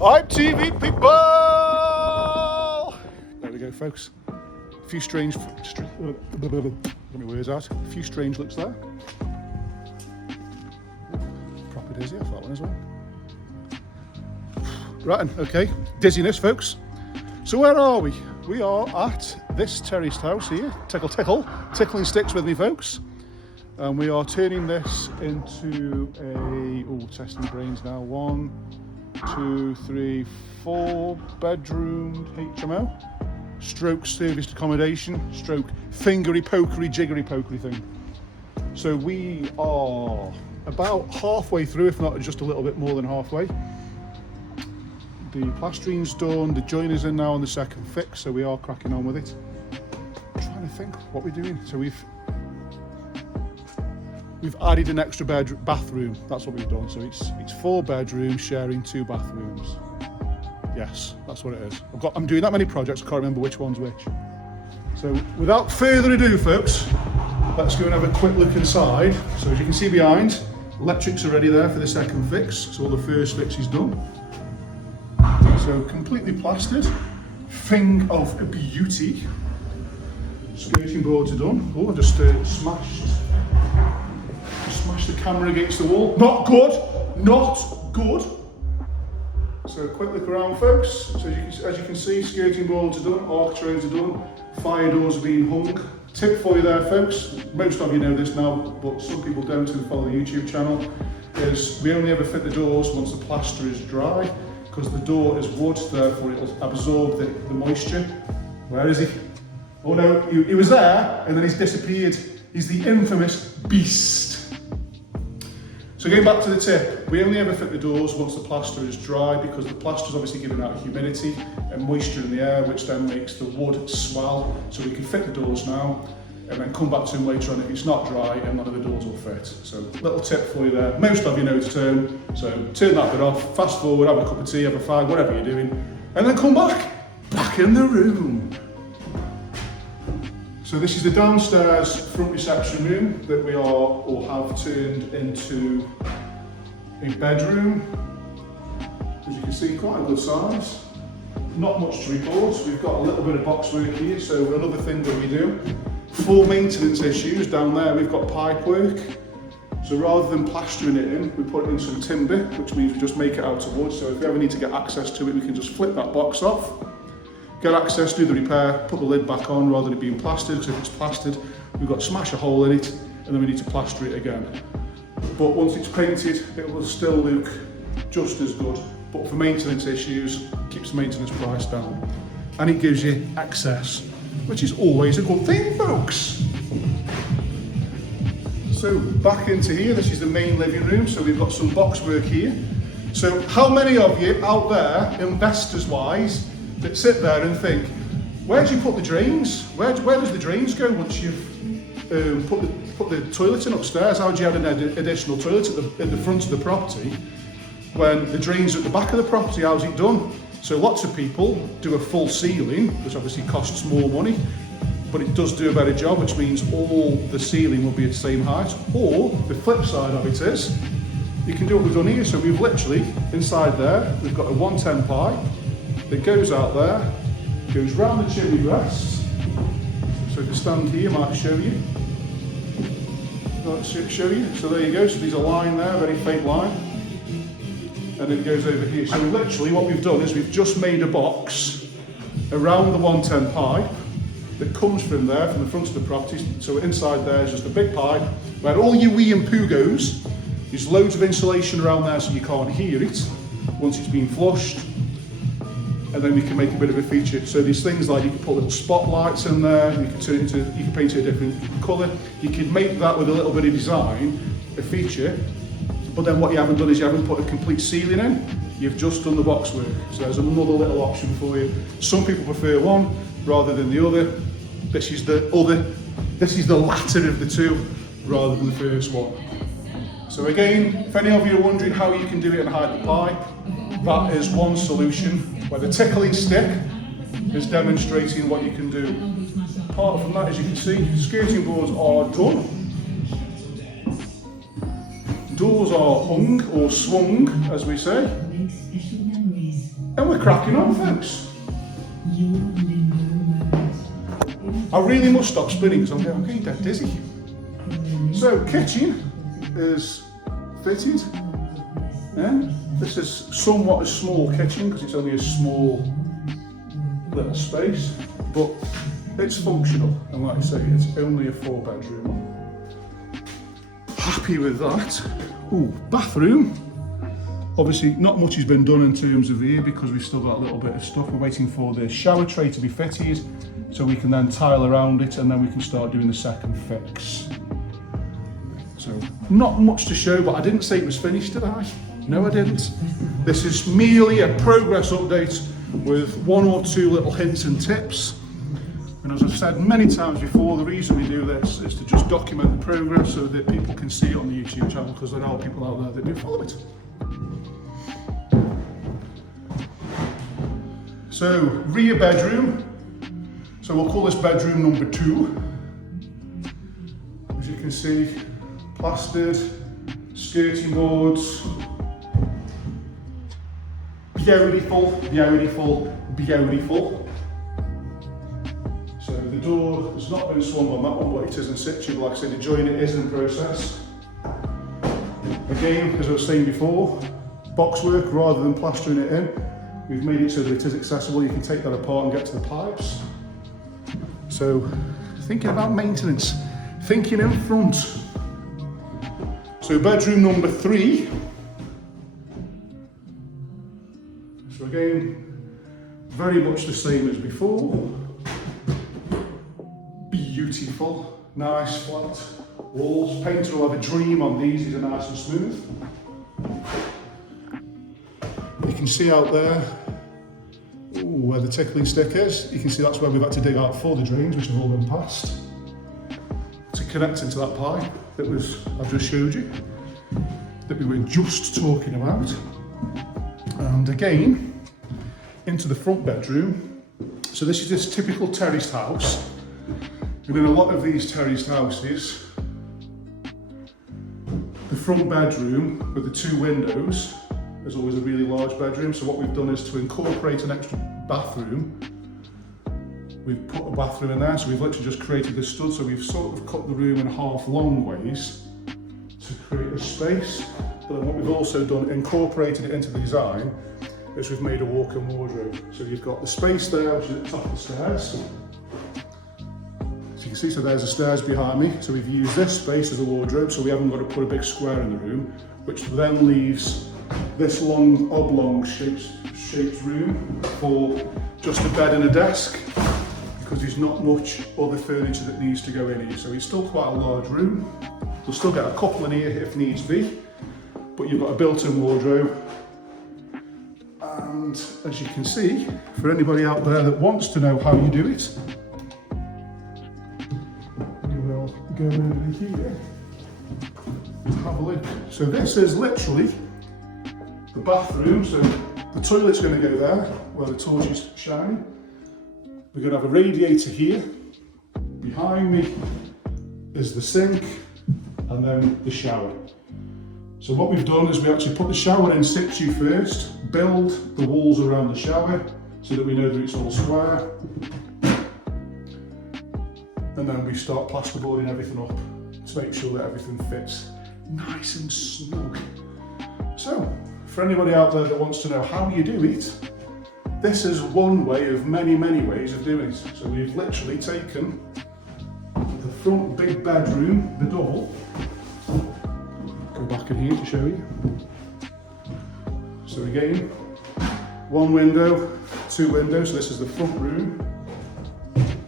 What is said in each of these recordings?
I'm TV people! There we go, folks. A few strange, get my words out. A few strange looks there. Proper dizzy off that one as well. Right, okay. Dizziness, folks. So where are we? We are at this terraced house here. Tickling sticks with me, folks. And we are turning this into a, testing brains now, 1, 2, 3, 4 bedroomed HMO, stroke serviced accommodation, stroke fingery pokery jiggery pokery thing. So we are about halfway through, if not just a little bit more than halfway. The plastering's done, the joiner's in now on the second fix, so we are cracking on with it. I'm trying to think what we're doing. So we've added an extra bathroom. That's what we've done. So it's 4 bedrooms sharing 2 bathrooms. Yes, that's what it is. I'm doing that many projects, I can't remember which one's which. So without further ado, folks, let's go and have a quick look inside. So as you can see behind, electrics are ready there for the second fix. So all the first fix is done. So completely plastered, thing of beauty. Skirting boards are done. Oh, I just smashed the camera against the wall. Not good, not good. So a quick look around, folks. So as you can see, skirting boards are done, architraves are done, fire doors are being hung. Tip for you there, folks. Most of you know this now, but some people don't who follow the YouTube channel. Is we only ever fit the doors once the plaster is dry, because the door is wood, therefore it will absorb the moisture. Where is he? Oh no, he was there and then he's disappeared. He's the infamous beast. So going back to the tip, we only ever fit the doors once the plaster is dry, because the plaster is obviously giving out humidity and moisture in the air, which then makes the wood swell. So we can fit the doors now and then come back to them later on if it's not dry and none of the doors will fit. So little tip for you there. Most of you know the term. So turn that bit off, fast forward, have a cup of tea, have a fag, whatever you're doing, and then come back in the room. So this is the downstairs front reception room that we have turned into a bedroom. As you can see, quite a good size. Not much to report. We've got a little bit of box work here, so another thing that we do. For maintenance issues down there, we've got pipe work. So rather than plastering it in, we put it in some timber, which means we just make it out of wood. So if we ever need to get access to it, we can just flip that box off, get access, do the repair, put the lid back on rather than it being plastered, because if it's plastered, we've got to smash a hole in it and then we need to plaster it again. But once it's painted, it will still look just as good. But for maintenance issues, it keeps the maintenance price down. And it gives you access, which is always a good thing, folks. So back into here, this is the main living room. So we've got some box work here. So how many of you out there, investors-wise, that sit there and think, where do you put the drains? Where does the drains go once you've put the toilet in upstairs? How do you add an additional toilet at the front of the property when the drains are at the back of the property? How's it done? So lots of people do a full ceiling, which obviously costs more money, but it does do a better job, which means all the ceiling will be at the same height. Or the flip side of it is, you can do what we've done here. So we've literally, inside there, we've got a 110 pipe that goes out there, goes round the chimney breast. So if you stand here, I might show you. So there you go. So there's a line there, a very faint line. And it goes over here. So literally what we've done is we've just made a box around the 110 pipe that comes from there, from the front of the property. So inside there is just a big pipe where all your wee and poo goes. There's loads of insulation around there so you can't hear it once it's been flushed. And then we can make a bit of a feature. So there's things like you can put little spotlights in there, you can paint it a different colour. You can make that with a little bit of design, a feature. But then what you haven't done is you haven't put a complete ceiling in, you've just done the box work. So there's another little option for you. Some people prefer one rather than the other. This is the latter of the two rather than the first one. So again, if any of you are wondering how you can do it and hide the pipe, that is one solution, where the tickling stick is demonstrating what you can do. Apart from that, as you can see, skirting boards are done. Doors are hung or swung, as we say. And we're cracking on, folks. I really must stop spinning because I'm getting dead dizzy. So, kitchen is fitted. Yeah? This is somewhat a small kitchen because it's only a small little space, but it's functional. And like I say, it's only a 4-bedroom. Happy with that. Ooh, bathroom. Obviously, not much has been done in terms of here because we've still got a little bit of stuff. We're waiting for the shower tray to be fitted so we can then tile around it and then we can start doing the second fix. So, not much to show, but I didn't say it was finished, did I? No, I didn't. This is merely a progress update with 1 or 2 little hints and tips. And as I've said many times before, the reason we do this is to just document the progress so that people can see it on the YouTube channel because there are people out there that do follow it. So, rear bedroom. So we'll call this bedroom number 2. As you can see, plastered, skirting boards. Beautiful, beautiful, beautiful. So the door has not been swung on that one, but it is in situ. Like I said, the joining is in process. Again, as I was saying before, boxwork rather than plastering it in. We've made it so that it is accessible. You can take that apart and get to the pipes. So, thinking about maintenance, thinking in front. So bedroom number 3. So again, very much the same as before. Beautiful, nice flat walls. Painter will have a dream on these are nice and smooth. You can see out there where the tickling stick is. You can see that's where we've had to dig out for the drains, which have all been passed, to connect into that pipe that I've just showed you, that we were just talking about. And again, into the front bedroom. So this is this typical terraced house. And in a lot of these terraced houses, the front bedroom with the 2 windows is always a really large bedroom. So what we've done is to incorporate an extra bathroom. We've put a bathroom in there, so we've literally just created this stud. So we've sort of cut the room in half long ways to create a space. But then what we've also done, incorporated it into the design, is we've made a walk-in wardrobe. So you've got the space there, which is at the top of the stairs. So you can see, so there's the stairs behind me. So we've used this space as a wardrobe, so we haven't got to put a big square in the room, which then leaves this long oblong shaped room for just a bed and a desk, because there's not much other furniture that needs to go in here. So it's still quite a large room. You'll still get a couple in here if needs be, but you've got a built-in wardrobe. And as you can see, for anybody out there that wants to know how you do it, you will go over here and have a look. So this is literally the bathroom. So the toilet's going to go there where the torch is shining. We're going to have a radiator here. Behind me is the sink and then the shower. So what we've done is we actually put the shower in situ first, build the walls around the shower so that we know that it's all square. And then we start plasterboarding everything up to make sure that everything fits nice and snug. So, for anybody out there that wants to know how you do it, this is one way of many, many ways of doing it. So we've literally taken the front big bedroom, the double, go back in here to show you. So again, 1 window, 2 windows, so this is the front room.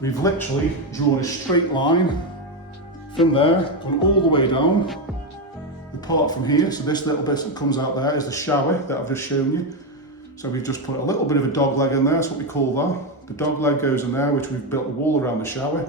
We've literally drawn a straight line from there, gone all the way down, the part from here. So this little bit that comes out there is the shower that I've just shown you. So we've just put a little bit of a dog leg in there, that's what we call that. The dog leg goes in there, which we've built a wall around the shower.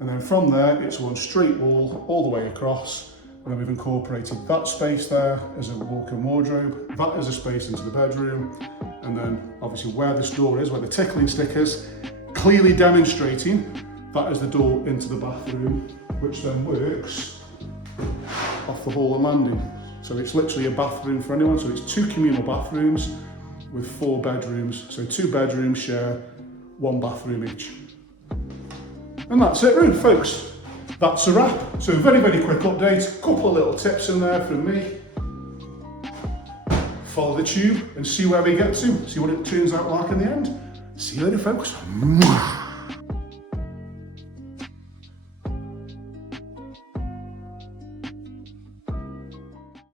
And then from there, it's one straight wall all the way across. And then we've incorporated that space there as a walk-in wardrobe. That is a space into the bedroom. And then obviously where this door is, where the tickling stick is, clearly demonstrating that is the door into the bathroom, which then works off the hall and landing. So it's literally a bathroom for anyone. So it's 2 communal bathrooms, with 4 bedrooms. So 2 bedrooms share 1 bathroom each. And that's it really, folks. That's a wrap. So very, very quick update. Couple of little tips in there from me. Follow the tube and see where we get to. See what it turns out like in the end. See you later, folks.